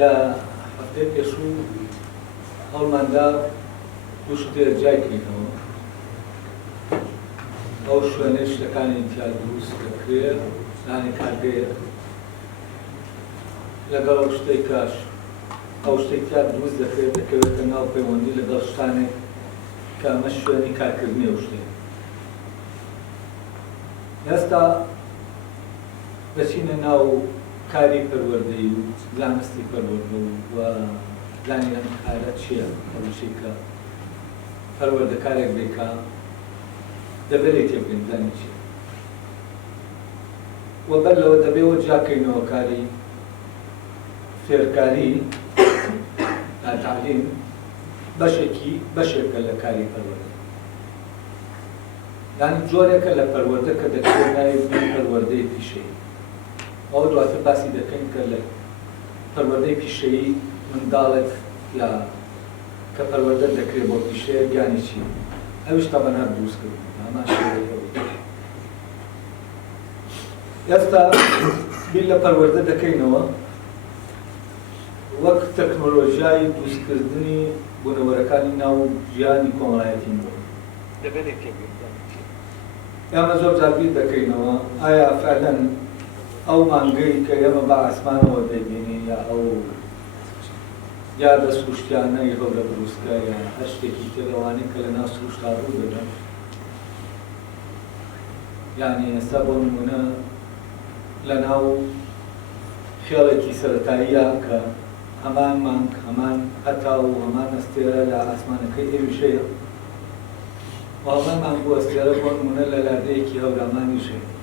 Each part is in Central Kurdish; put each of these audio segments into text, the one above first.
لە هەفتەی پێشوو هەوڵماندا دوو شتێک جای کردینەوە. ئەو شوێنەی شتەکانی تیا دروست دەکرێت لانی کارگەیە لەگەڵ ئەو شتەی کاش ئەو شتێک تیا دروست دەکرێت دەکەوێتە ناو پەیوەندی لەگەڵ شتانێک کە ئەمە شوێنی کارکردنی ئەو شتێک. ئێستا دەچینە ناو کاری پەروەردەیی و زانستی پەروەردە و زانیان کارە چییە ئەوشی کە پەروەردەکارێک بێکا دەبێت تێبگەین زانی چییە و بەر لەوە دەبێەوە جاکەینەوە کاری فێرکاری تا تعلیم بەشێکە لە کاری پەروەردە. یعنی جۆرێکە لە پەروەردە کە دەکرێت ناوی پەروەردەی پیشەیی. ئەوە دواتر باسی دەکەین کە لە پەروەردەی پیشەیی منداڵێک یا کە پەروەردە دەکرێت بۆ پیشەیە گیانی چی ئەویش تەمەەن هەر دروست کردن ئێستا بیر لە پەروەردە دەکەینەوە وەک تەکنۆلۆژیای دروستکردنی بوونەوەرەکانی ناو ژیانی کۆمەڵایەتی بوو. دەبێت ئێمە زۆر جار بیر دەکەینەوە ئایا فعلەن ئەو مانگەی کە ئێمە بە ئاسمانەوە دەبینی یا ئەو یا لە سروشتیانەی هەولە بروسکە یا هەر شتێکی تێدەوانێت کە لە ناو سروشتا ڕوو دەدەن. یعنی ئێستا بۆ نمونە لە ناو خێڵێکی سەرەتاییە کە هەمان مانگ هەمان هەتا و هەمان ئەستێرە لە ئاسمانەکەی ئێویشەیە و هەمان مانگ و ئەستێرە بۆ نمونە لە لاردەیەکی هەورامانیشەیە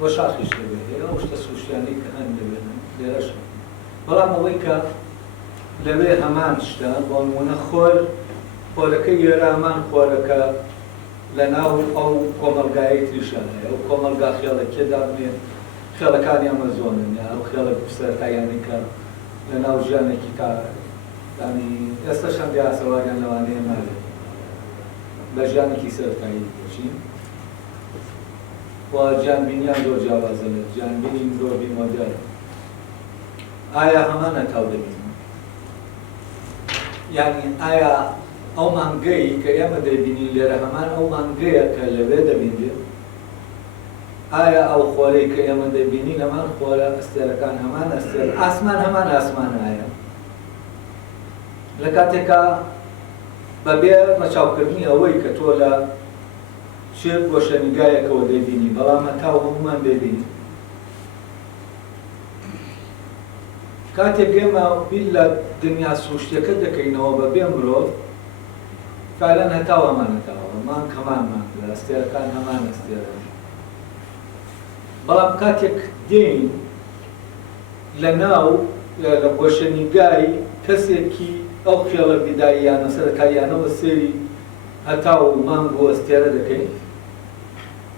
بۆ شاخیش دەبێت ئەو شتە سروشتیانەی کە هەن دەبێنن لێرەشە. بەڵام ئەوەی کە لەوێ هەمان شتە بۆ نمونە خۆرەکەی ئێرە هەمان خۆرەکە لە ناو ئەو کۆمەلگایەی تریشە هەیە. ئەو کۆمەلگا خێڵەکێدا بنێت خێڵەکانی ئەمەزۆنن یا ئەو خێڵە سەرەتاییانی کە لە ناو ژیانێکی تا ینی ئێستاش هەندێ ئاسەواریان لەوانەیە نابێت بە ژیانێکی سەرەتایی بچین و گیانبینیان زۆر جیاوازە لێت گیانبینی مرۆڤی مۆدێرن. ئایا هەمان هەتاو دەبینن؟ یعنی ئایا ئەو مانگەی کە ئێمە دەبینی لێرە هەمان ئەو مانگەیە کە لەوێ دەبینێت؟ ئایا ئەو خۆرەی کە ئێمە دەبینی هەمان خۆرە ئەستێرەکان هەمان ئەستێر ئاسمان هەمان ئاسمان ئایا؟ لە کاتێکە بەبێ مەچاوکردنی ئەوەی کە تۆ لە چێ گۆشەنیگایەکەوە دەبینی بەڵام هەتاو هەمومان دەبینی کاتێک ئێمە بیر لە دنیا سروشتیەکە دەکەینەوە بەبێ مرۆڤ فعلەن هەتاو هەمان هەتاوە مانگ هەمان مانگە ئەستێرەکان هەمان ئەستێرە. بەڵام کاتێک دێین لە ناو لە گۆشەنیگای کەسێکی ئەو خێڵە بیداییانە سەرەتاییانەوە سێری هەتاو مانگ و ئەستێرە دەکەین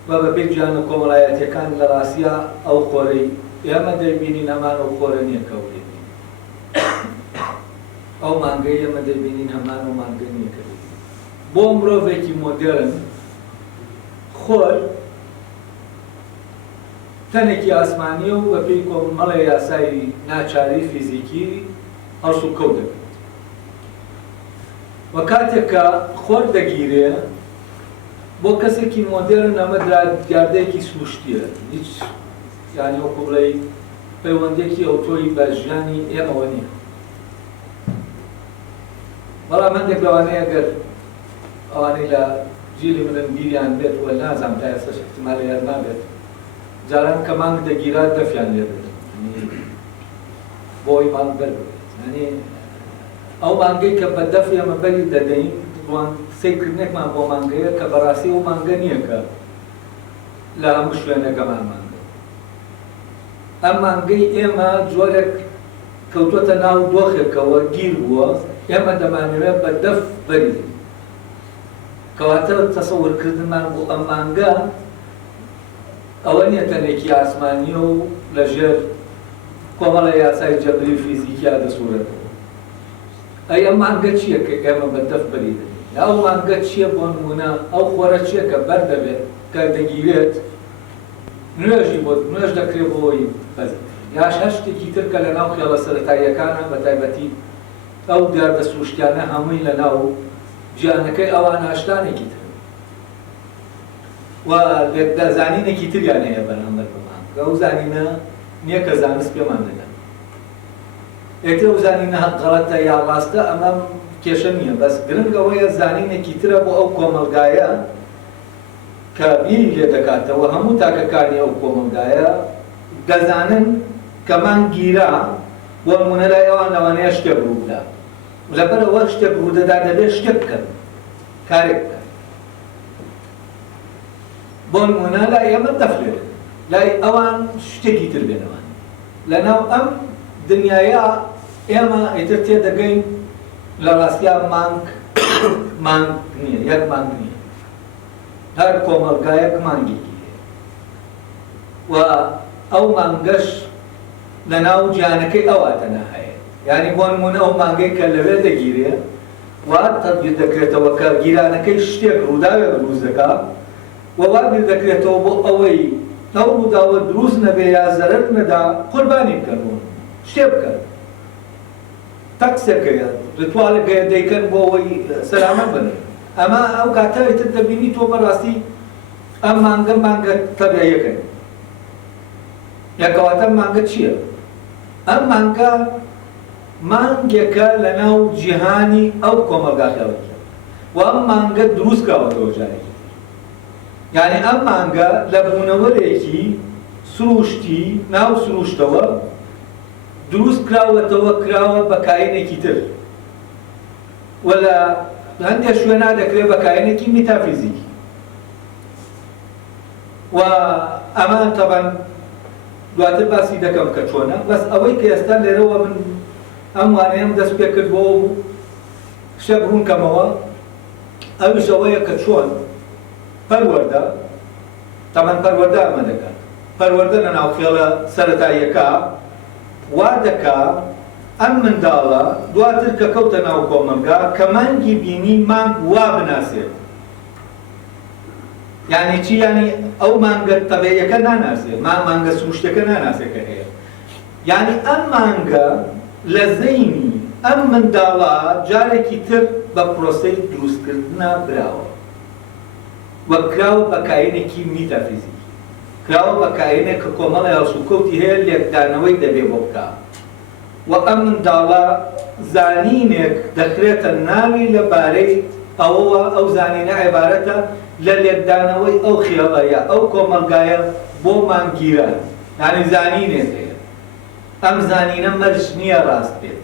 و بەبێ گیانە کۆمەڵایەتیەکان لە ڕاستیە ئەو خۆرەی ئێمە دەبینین هەمان ئەو خۆرە نییە کە ئەو مانگەی ئێمە دەبینین هەمان ئەو مانگە نییە کە بۆ مرۆڤێکی مۆدێرن خۆر تەنێکی ئاسمانیە و بەپێی کۆمەڵە یاسای ناچاری فیزیکی هەڵس و کەوت دەکەن و کاتێک کە خۆر دەگیرێ بۆ کەسێکی مۆدێرن ئەمە دیاردەیەکی سروشتیە هیچ یعنی وەکو بڵێ پەیوەندێکی ئۆتۆی بە ژیانی ئێمەوە نییە. بەڵام هەندێک لەوانەیە ئەگەر ئەوانەی لە جیلی منم بیریان بێت و نازانم تا ئێستاش احتیمالی هەر نابێت جاران کە مانگ دەگیرات دەفیان لێ بێت بۆی مانگ بەربێت یعنی ئەو مانگەی کە بە دەف ئێمە بەری دەدەین سیرکردنێکمان بۆ مانگەیە کە بەڕاستی ئەو مانگە نییە کە لە هەموو شوێنێکەمان مانگە. ئەم مانگەی ئێمە جۆرێک کەوتۆتە ناو دۆخێکەوە گیر بووە ئێمە دەمانوێت بە دەف بەری کەواتە تەسەوورکردنمان بۆ ئەم مانگە ئەوە نییە تەنێکی ئاسمانیە و لەژێر کۆمەڵە یاسای جەبری فیزیکیا دەسوورێتەوە. ئەی ئەم مانگە چییە کە ئێمە بە دەف بەری دەدەین؟ ئەو مانگە چییە بۆ نمونە ئەو خۆرە چییە کە بەر دەبێت کە دەگیرێت نوێژی بۆ نوێژ دەکرێت بۆ ئەوەی بەربێت یاش هەر شتێکی تر کە لە ناو خێڵە سەرەتاییەکانە بە تایبەتی ئەو دیاردەسروشتیانە هەمووی لە ناو ژیانەکەی ئەوان هاشتانێکی تر و لێکدازانینێکی تریان هەیە بەرامبەر بەمان ئەو زانینە نییە کە زانست پێمان دەدەن یەکتر ئەو زانینە غەڵەتە یا ڕاستە ئەمە کێشە نییە بەس گرنگ ئەوەیە زانینێکی ترە بۆ ئەو کۆمەلگایە کە بیری لێ دەکاتەوە هەموو تاکەکانی ئەو کۆمەلگایە دەزانن کە مانگیرا بۆ نمونە لای ئەوان لەوانەیە شتێک ڕووبدا لەبەرەوە شتێک ڕوودەدا دەبێت شتێک بکەن کارێک بکەن بۆ نمونە لای ئێمە دەفرێت لای ئەوان شتێکی تر بێنەوان لەناو ئەم دنیاە ئێمە ئیتر تێدەگەین لە ڕاستیا مانگ نییە یەک مانگ نییە هەر کۆمەلگایەک مانگێکی هەیە و ئەو مانگەش لە ناو گیانەکەی ئەواتەنە هەیە یعنی بۆ نمونە ئەو مانگەی کە لەوێ دەگیرێ وا تەبییر دەکرێتەوە کە گیرانەکەی شتێک ڕووداوێک دروست دەکات و وا بیر دەکرێتەوە بۆ ئەوەی ئەو ڕووداوە دروست نەبێ یا زەرەر نەدا قوربانی بکەن شتێ بکەن تەقسێکەیە ڕتوالێکەیە دەیکەن بۆ ئەوەی سەلامەت بن ئەمە ئەو کاتەوەی تر دەبینی تۆ بەڕاستی ئەم مانگە تەبیعیەکەی یەکەواتە مانگە چییە؟ ئەم مانگێکە لە ناو جیهانی ئەو کۆمەلگا خێڵەکە و ئەم مانگە دروست کراوەتەوە جارێکی یعنی ئەم مانگە لە بوونەوەرێکی سروشتی ناو سروشتەوە دروست کراوەتەوە کراوە بە کاینێکی تر و لە هەندێک شوێنە دەکرێت بە کاینێکی میتافیزیکی و ئەمان تەبەن دواتر باسی دەکەم کە چۆنە بەس ئەوەی کە ئێستا لێرەوە من ئەم وانەیەم دەست پێ کرد بۆ شە بڕونکەمەوە ئەویش ئەوەیە کە چۆن پەروەردە تەمەن پەروەردە ئەمە دەکات پەروەردە لە ناو خێڵە سەرەتاییەکە وا دەکا ئەم منداڵە دواتر کە کەوتە ناو کۆمەلگا کە مانگی بینی مانگ وا بناسێت یعنی چی یعنی ئەو مانگە تەبیعیەکە ناناسێت مانگە سروشتەکە ناناسێت کە هەیە یعنی ئەم مانگە لە زەینی ئەم منداڵە جارێکی تر بە پرۆسەی دروستکردنا براوە وەک کراوە بە کاینێکی میتافیزیکی کراوە بە کاینێک کە کۆمەڵی هەڵسوکەوتی هەیە لێکدانەوەی دەبێ بۆ بکە و ئەم منداڵە زانینێک دەخرێتە ناوی لەبارەی ئەوەوە ئەو زانینە عیبارەتە لە لێکدانەوەی ئەو خێڵەیە ئەو کۆمەلگایە بۆ مانگیران یعنی زانینێک هەیە ئەم زانینە مەرج نییە ڕاست بێت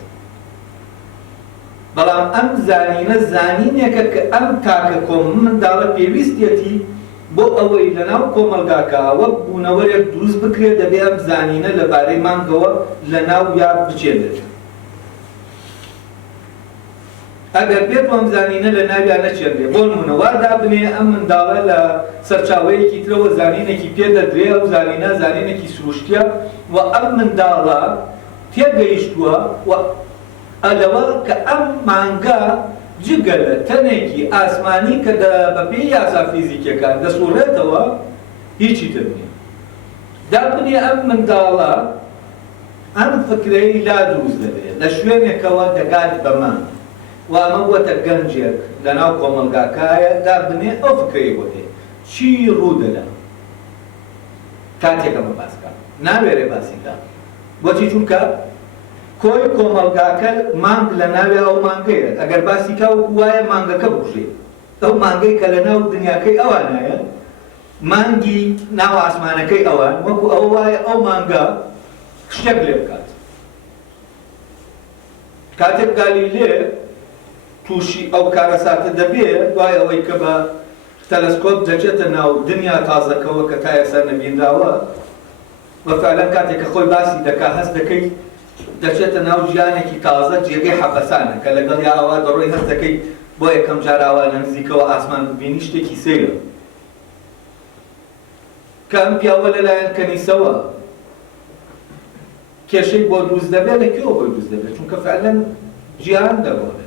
بەڵام ئەم زانینە زانینێکە کە ئەم تاکە منداڵە پێویستێتی بۆ ئەوەی لەناو کۆمەلگاکەوە بوونەوەرێک دروست بکرێت دەبێت ئەم زانینە لەبارەی مانگەوە لەناو یا بچێنێت ئەگەر بێت ئەم زانینە لە ناویان نەچێنرێ بۆ نمونە وا دابنێ ئەم منداڵە لە سەرچاوەیەکی ترەوە زانینێکی پێ دەدرێ ئەو زانینە زانینێکی سروشتیە و ئەم منداڵە تێگەیشتووە و ئەلەوە کە ئەم مانگە جگەلە تەنێکی ئاسمانی کە بەپێی یاسا فیزیکیەکان دەسوڕێتەوە هیچی تر نییە دابنێ ئەم منداڵە ئەم فکرەی لا دروست دەبێت لە شوێنێکەوە دەگات بە مانگ و ئەمە بووەتە گەنجێک لەناو کۆمەلگاکایە دابنێ ئەو فکرەی بۆ هەیە چی ڕوودەدا کاتێکەمە باسکە ناوێرێ باسیکە بۆچی چونکە کۆی کۆمەلگاکە مانگ لە ناوێ ئەو مانگەیە ئەگەر باسیکا وەکو وایە مانگەکە بکوژێت ئەو مانگەی کە لە ناو دنیاکەی ئەوانایە مانگی ناو ئاسمانەکەی ئەوان وەکو ئەو وایە ئەو مانگە شتێک لێ بکات کاتێک گالیلێ تووشی ئەو کارەساتە دەبێت دوای ئەوەی کە بە تەلەسکۆپ دەچێتە ناو دنیا تازەکەوە کە تا ئێستا نەبینراوە بەفعلەن کاتێک کە خۆی باسی دەکا هەست دەکەی دەچێتە ناو ژیانێکی تازە جێگەی حەبەسانە کە لەگەڵ یا ئەوە دەڕۆی هەست دەکەی بۆ یەکەم جار ئاوا لە نزیکەوە ئاسمان ببینی شتێکی سەیرە کە ئەم پیاوە لەلایەن کەنیسەوە کێشەی بۆ دروست دەبێت لەکوێوە بۆی دروست دەبێت چونکە فعلەن جیهان دەبێت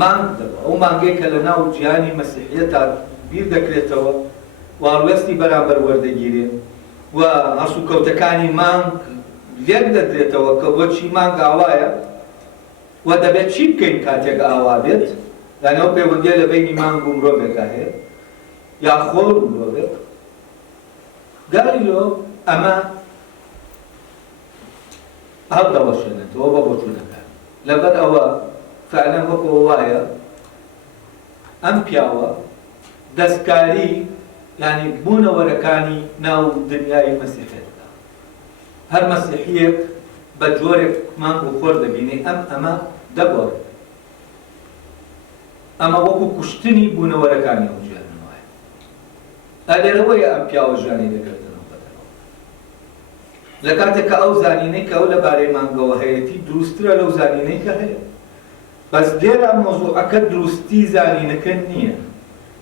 مانگ دەبێت ئەو مانگەی کە لە ناو جیهانی مەسیحیەتە بیر دەکرێتەوە واڵوێستی بەرامبەر وەردەگیرێت و هەسوکەوتەکانی مانگ لێک دەدرێتەوە کە بۆچی مانگ ئاوایە و دەبێت چی بکەین کاتێک ئاوا بێت، لەنەوە پەیوەندیە لە بینی مانگ و مرۆڤێکە هەیە یا خۆر و مرۆڤێک. گالیلۆ ئەمە هەڵدەوەشێنێتەوە بە بۆچوونەکان. لەبەر ئەوە فعلەن وەکەوە وایە ئەم پیاوە دەستکاری یعنی بوونەوەرەکانی ناو دنیای مەسیحێتدا. هەر مەسیحیەک بە جۆرێک مانگ و خۆر دەبینێ ئەمە دەگۆڕێت. ئەمە وەکو کوشتنی بوونەوەرەکانی ئەو ژیانن وایە. لێرەوەیە ئەم پیاوە ژیانی دەگرتنەوە بەدەرەوە. لە کاتێک کە ئەو زانینەی کە ئەو لەبارەی مانگەوە هەیەی دروستترە لەو زانینەی کە هەیە. بەس لێرە مۆزوعەکە دروستی زانینەکە نییە.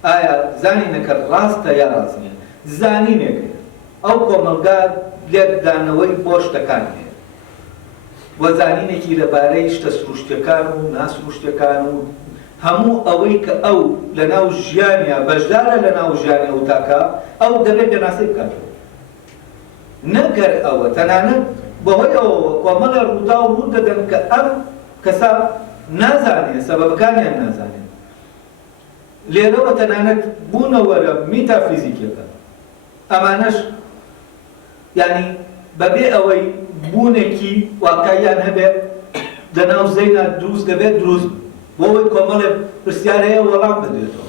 ئایا زانینەکە ڕاستە یا ڕاست نییە؟ زانینێکە. ئەو کۆمەلگا لێکدانەوەی بۆ شتەکان هەیە. وە زانینێکی لەبارەی شتە سروشتەکان و ناسروشتەکان و هەموو ئەوەی کە ئەو لە ناو ژیانیا بەشدارە لە ناو ژیانی ئەو تاکە ئەو دەبێت پێناسی بکاتەوە. نەگەر ئەوە تەنانەت بەهۆی ئەوەوە کۆمەڵە ڕوودا و ڕوو دەدەن کە ئەم کەسا نازانێت سەبەبەکانیان نازانێت. لێرەوە تەنانەت بوونەوەرە میتافیزیکیەکە ئەمانەش یعنی بەبێ ئەوەی بوونێکی واقعیان هەبێت لەناو زەینا دروست دەبێت دروست بۆەوەی کۆمەڵێ پرسیار هەیە وەڵام بدرێتەوە.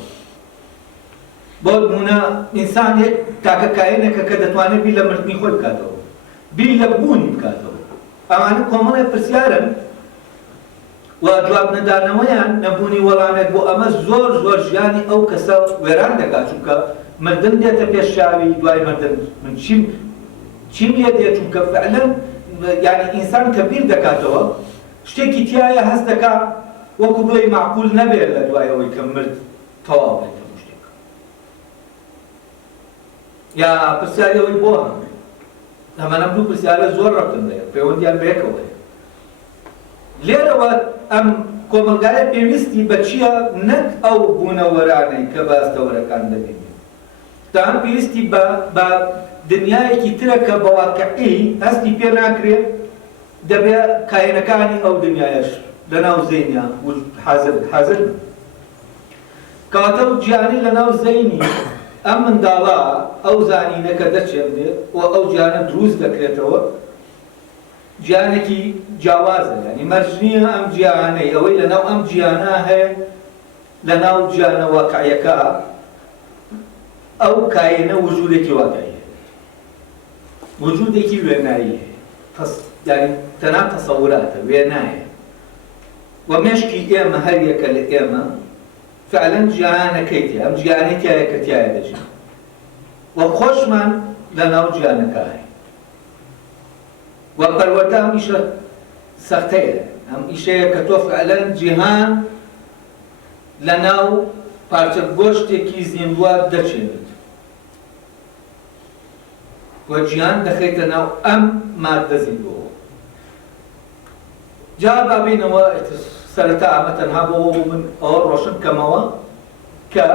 بۆ نمونە ئینسان یەک تاکە کایەنێکە کە دەتوانێت بیر لە مردنی خۆی بکاتەوە، بیر لە بوونی بکاتەوە. ئەمانە کۆمەڵێ پرسیارن و جواب نەدانەوەیان نەبوونی وەڵامێک بۆ ئەمە زۆر زۆر ژیانی ئەو کەسە وێران دەکات، چونکە مردن دێتە پێشاوی دوای مردن من چیم لێ دێت، چونکە فعلەن یعنی ئینسان کە بیر دەکاتەوە شتێکی تایە هەست دەکات وەکو بڵێ معقول نەبێت لە دوای ئەوەی کە مرد تەواو بێت هەموو شتێک. یا پرسیارەوەی بۆ ئەمانە دوو پرسیارە زۆر ڕەبتن لێ پەیوەندیان بەیەکەوە. لێرەوە ئەم کۆمەلگایە پێویستی بە چییە؟ نەک ئەو بوونەوەرانەی کە باستەوەرەکان دەبینێت. تان پێویستی بە دنیایەکی ترە کە بە واقعی هەستی پێ ناکرێت دەبێت کایەنەکانی ئەو دنیایەش لەناو زەینیا حازر کەواتە گیانی لەناو زەینی ئەم منداڵە ئەو زانینەکە دەچێندێت و ئەو گیانە دروست دەکرێتەوە گیانێکی جیاوازە، یعنی مەرجنیە ئەم گیانەی ئەوەی لەناو ئەم گیانە هەیە لەناو گیانە واقعیەکە ئەو کایەنە وجودێکی واقعی هەیە، وجودێکی وێنایی هەیە، یعنی تەنها تەسەوراتە وێنایە. و مێشکی ئێمە هەر یەکە لە ئێمە فعلەن گیانەکەی تیا ئەم گیانەی تایە کە تایە دەژین و خۆشمان لەناو گیانەکە هەیە. و پەروەردە ئەم ئیشە سەختەیە، ئەم ئیشەیە کە تۆ فعلەن جیهان لەناو پارچە گۆشتێکی زیندوار دەچێنێت و جیهان دەخەیتە ناو ئەم ماددە زیندووە. جا بابینەوە سەرەتا ئەمە تەنها بۆ من ئەوە ڕۆشن کەمەوە کە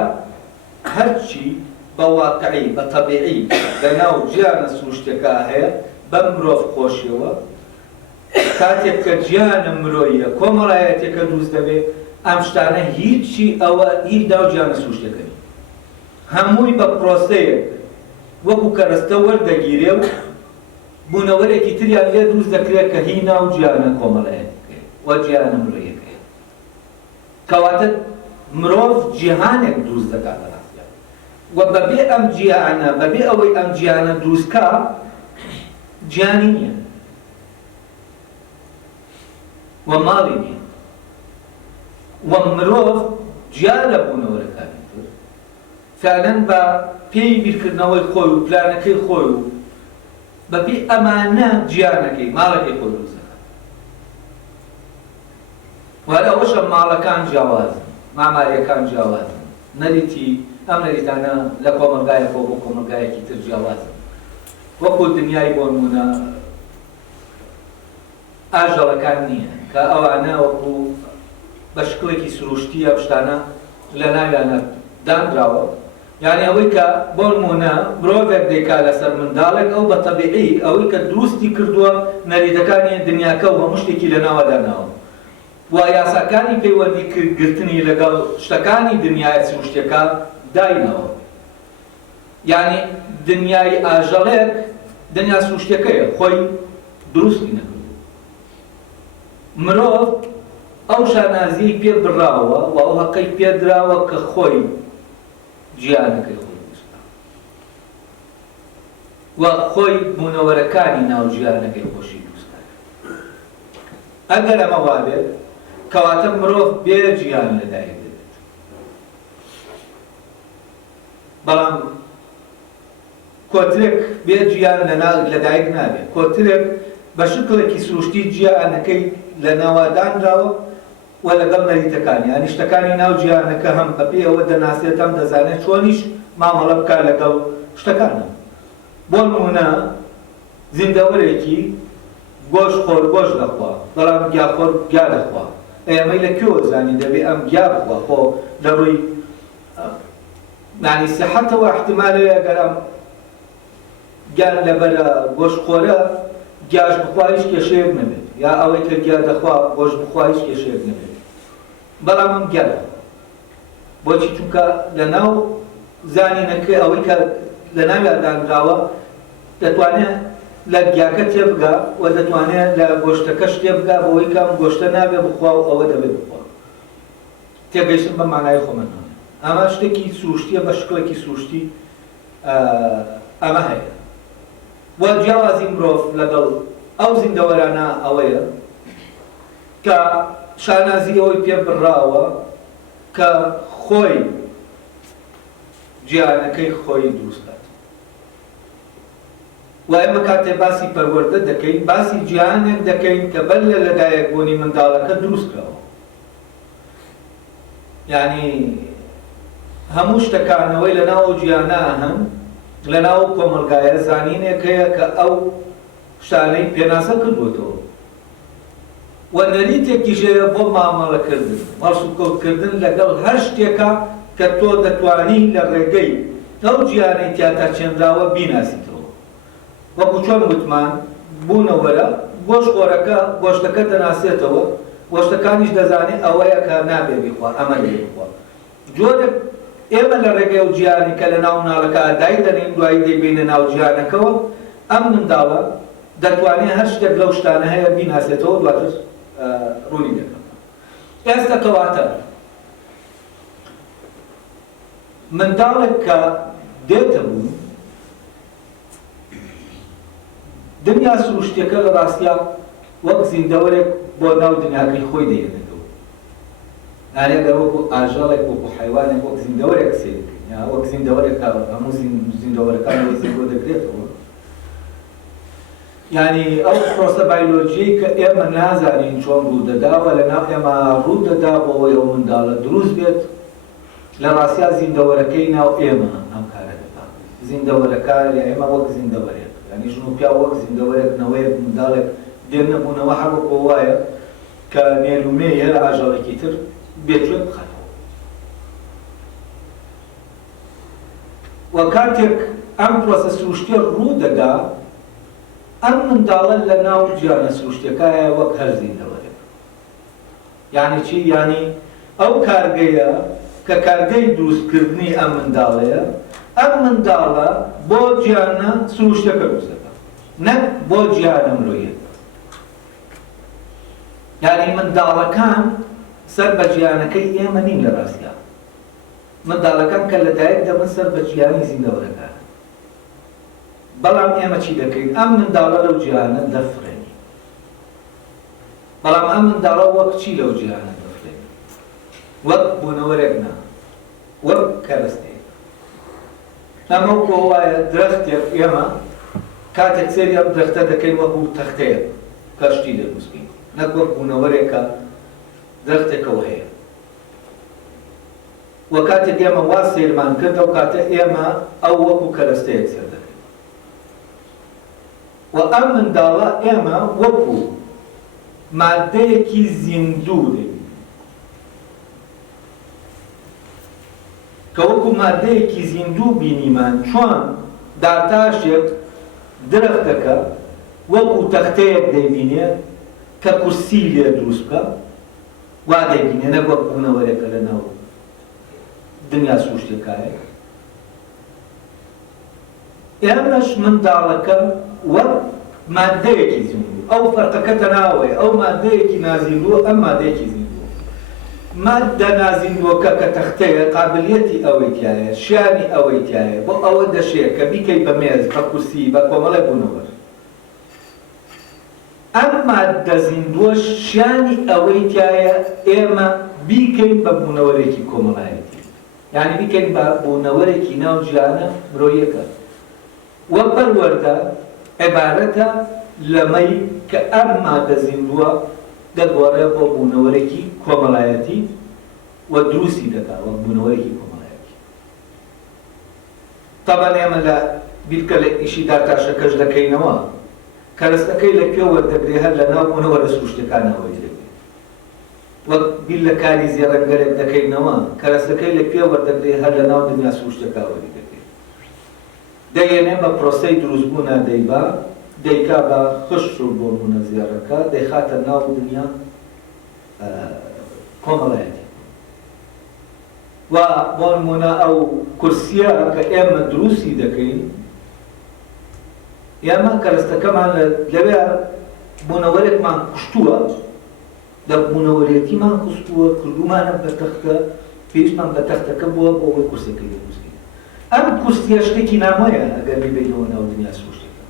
هەرچی بە واقعی بە تەبیعی لەناو گیانە سروشتێکە هەیە بە مرۆڤ خۆشیەوە کاتێک کە گیانە مرۆیە کۆمەڵایەتێکە دروست دەبێت ئەم شتانە هیچی ئەوە هیچ ناو گیانە سروشتەکەی هەمووی بە پرۆسەیەک وەکو کەرەستە وەردەگیرێ و بوونەوەرێکی تریان لێ دروست دەکرێت کە هی ناو گیانە کۆمەڵایەتەکەی و گیانە مرۆیەکەی. کەواتە مرۆڤ جیهانێک دروست دەکات بەڕاستیان و بەبێ ئەم جیهانە بەبێ ئەوەی ئەم جیهانە دروستکە گیانی نییە و ماڵی نییە و مرۆڤ گیان لە بوونەوەرەکانی تر فعلەن بە پێی بیرکردنەوەی خۆی و پلانەکەی خۆی و بەبێ ئەمانە گیانەکەی ماڵەکەی خۆی دروست دەکات. وەرە ئەوەشە ماڵەکان جیاوازن، ماماریەکان جیاوازن، نەریتی ئەم نەریتانە لە کۆمەلگایەکەوە بۆ کۆمەلگایەکی تر جیاوازن. وەکو دنیای بۆ نمونە ئاژەڵەکان نییە کە ئەوانە وەکو بە شکڵێکی سروشتی ئەم شتانە لە ناویانە دانراوە، يعني ئەوەی کە بۆ نمونە مرۆڤێک دەیکا لەسەر منداڵێک ئەو بە تەبیعی ئەوەی کە دروستی کردووە نەریتەکانی دنیاکە و هەموو شتێکی لەناوەداناوە و یاساکانی پەیوەندیگرتنی لەگەڵ شتەکانی دنیای سروشتەکە داینەوە. یعنی دنیای ئاژەڵێک دنیا سروشتەکەیە خۆی دروستی نەکردو. مرۆڤ ئەو شانازیی پێ بڕاوە و ئەو هەقەی پێدراوە کە خۆی گیانەکەی خۆی دروستە و خۆی بوونەوەرەکانی ناو گیانەکەی خۆشی دروستە. ئەگەر ئەمە وا بێت کەواتە مرۆڤ بێ گیان لەدایک دەبێت. بەڵام کۆترێک بێ گیان لەدایک نابێت. کۆترێک بە شکلێکی سروشتی گیانەکەی لە ناوادانراوە و لەگەڵ نەریتەکانی یانی شتەکانی ناو گیانەکە هەم بەپێ ئەوە دەناسێت هەم دەزانێت چۆنیش مامەڵە بکات لەگەڵ شتەکانە. بۆ نمونە زیندەوەرێکی گۆشت خۆر گۆشت دەخوا بەڵام گیاخۆر گیا دەخوا. ئێمەی لەکوێوە زانی دەبێت ئەم گیا بخوا خۆ لەڕووی یعنی سەحەتەوە احتیمالەیە ئەگەر ئەم گیان لەبەرە گۆشتخۆرە گیاش بخوا هیچ کێشەیەک نەبێت یا ئەوەی کە گیا دەخوا گۆشت بخوا هیچ کێشەیەک نەبێت. بەڵام ئەم گیا دەخوا. بۆچی؟ چونکە لەناو زانینەکە ئەوەی کە لەناویان دانراوە دەتوانێت لە گیاکە تێبگا و دەتوانێت لە گۆشتەکەش تێبگا بۆەوەی کە ئەم گۆشتە نابێت بخوا و ئەوە دەبێت بخوا. تێگەیشتن بە مانای خۆمەوە. ئەمە شتێکی سروشتیە بە شکڵێکی سروشتی ئەمە هەیە. و جیاوازی مرۆڤ لەگەڵ ئەو زیندەوەرانە ئەوەیە کە شانازی ئەوەی پێ بڕاوە کە خۆی گیانەکەی خۆی دروستات. و ئێمە کاتێ باسی پەروەردە دەکەین باسی گیانێک دەکەین کە بەر لە لەدایکبوونی منداڵەکە دروستکراوە. یعنی هەموو شتەکانەوەی لەناو گیانە هەن لەناو کۆمەلگایە زانینێک هەیە کە ئەو شتانەی پێناسە کردوێتەوە و نەریتێکیش هەیە بۆ مامەڵەکردن مەڵسوکەوتکردن لەگەڵ هەر شتێکە کە تۆ دەتوانی لە ڕێگەی ئەو گیانەی تیاتا چێنراوە بیناسیتەوە. وەکو چۆن وتمان بوونەوەرە گۆشتخۆرەکە گۆشتەکە دەناسێتەوە گۆشتەکانیش دەزانێت ئەوەیە کە نابێ بیخوا ئەمە لێ بخوا. جۆرێک ئێمە لە ڕێگەی ئەو گیانی کە لە ناو مناڵەکە دای دەنین دوایی دەیبینە ناو گیانەکەەوە ئەم منداڵە دەتوانێت هەر شتێک لەو شتانە هەیە بیناسێتەوە دواتر ڕوونی دەکەم. ئێستا کەواتە منداڵێک کە دێتە بوون دنیا سروشتیەکە لە ڕاستیا وەک زیندەوەرێک بۆ ناو دنیاکەی خۆی دەیێنێتەوە. یعنی ئەگەر وەکو ئاژەڵێک وەکو حیوانێک وەک زیندەوەرێک سیر بکەین یا وەک زیندەوەرێک هەموو زیندەوەرەکانەوەی زیندەوە دەگرێتەوە. یعنی ئەو پرۆسە بایۆلۆجیی کە ئێمە نازانین چۆن ڕوودەداوە لەناو ئێمە ڕوودەدا بۆەوەی ئەو منداڵە دروست بێت لە ڕاستیا زیندەوەرەکەی ناو ئێمە ئەم کارە دەکات. زیندەوەرەکە لە ئێمە وەک زیندەوەرێک یعنی ژن و پیا وەک زیندەوەرێک نەوەیەک منداڵێک دێنەبوونەوە هەروەکو وایە کە نێرومەی هەر ئاژەڵێکی تر بێتوێت بخاتەوە. و کاتێک ئەم پرۆسە سروشتیە ڕوودەدا ئەم منداڵە لە ناو گیانە سروشتیەکایە وەک هەر زیندەوەرێک. یعنی چی؟ یعنی ئەو کارگەیە کە کارگەی دروستکردنی ئەم منداڵەیە ئەم منداڵە بۆ گیانە سروشتەکە دروست دەکات نەک بۆ گیانە مرۆیەک. یعنی منداڵەکان سەر بە گیانەکەی ئێمە نین لە ڕاستیا. منداڵەکان کە لەدایک دەبن سەر بە گیانی زیندەوەرەکان. بەڵام ئێمە چی دەکەین؟ ئەم منداڵە لەو گیانە دەفرێنی. بەڵام ئەم منداڵە وەک چی لەو گیانە دەفرێنی؟ وەک بوونەوەرێک نا، وەک کەرەستێک. ئەمە وەکو وایە درەختێک ئێمە کاتێک سێری ئەم درەختە دەکەین وەکو تەختەیە کە شتی دەدروستکەین نەک وەک بوونەوەرێکە درەختێکەوە هەیە. و کاتێک ئێمە وا سێرمان کرد ئەو کاتە ئێمە ئەو وەکو کەرەستەیەک سێر دەکەین. و ئەم منداڵە ئێمە وەکو مادەیەکی زیندوو دەبین. کە وەکو مادەیەکی زیندوو بینیمان چۆن دارتاشێک درەختەکە وەکو تەختەیەک دەیبینێ کە کورسی لێ دروست بکە وا دەیبینێ نەک وەک بوونەوەرێکە لەناو دنیا سروشتێکایە. ئێمەش منداڵەکە وەک مادەیەکی زیندوو، ئەو فەرقەکە تەناوەیە، ئەو مادەیەکی نازیندووە، ئەم مادەیەکی زیندووە. مادە نازیندووەکە کە تەختەیە قابلیەتی ئەوەی تایە، شیانی ئەوەی تایە، بۆ ئەوە دەشێت کە بیکەی بە مێز، بە کورسی، بە کۆمەڵێ بوونەوەر. ئەم مادە زیندووەش شیانی ئەوەی تایە ئێمە بیکەین بە بوونەوەرێکی کۆمەڵایەتی، یعنی بیکەین بە بوونەوەرێکی ناو ژیانە مرۆییەکە. وە پەروەردە عیبارەتە لەمەی کە ئەم مادە زیندووە دەگۆڕێ بۆ بوونەوەرێکی کۆمەڵایەتی و دروستی دەکات وە بوونەوەرێکی کۆمەڵایەتی. تەبەن ئێمە لە بیرکە لە ئیشی دارتاشەکەش دەکەینەوە، کەرەستەکەی لەکوێ وەردەگرێ هەر لە ناو بوونەوەرە سروشتەکانەوەی دەگرێت. وەک بیر لە کاری زێڕەنگەرێک دەکەینەوە، کەرەستەکەی لەکوێ وەردەگرێ هەر لە ناو دنیا سروشتەکانەوەی دەگرێت. دەیێنێ بە پرۆسەی دروستبوونە دەیبا، دەیکا بە خشت و بۆ بوونە زێڕەکە، دەیخاتە ناو دنیا کۆمەڵایەتی. و بۆ نمونە ئەو کورسیە کە ئێمە دروستی دەکەین، ئێمە کەرەستەکەمان لەوێ بوونەوەرێکمان کوشتووە، لە بوونەوەرێتیمان کوشتووە، کردومانە بە تەختە، پێویستمان بە تەختەکە بووە بۆ ئەوەی کورسەکەی دروستکەین. ئەم کورسیە شتێکی نامۆیە ئەگەر بیبینەوە ناو دنیا سروشتێکە.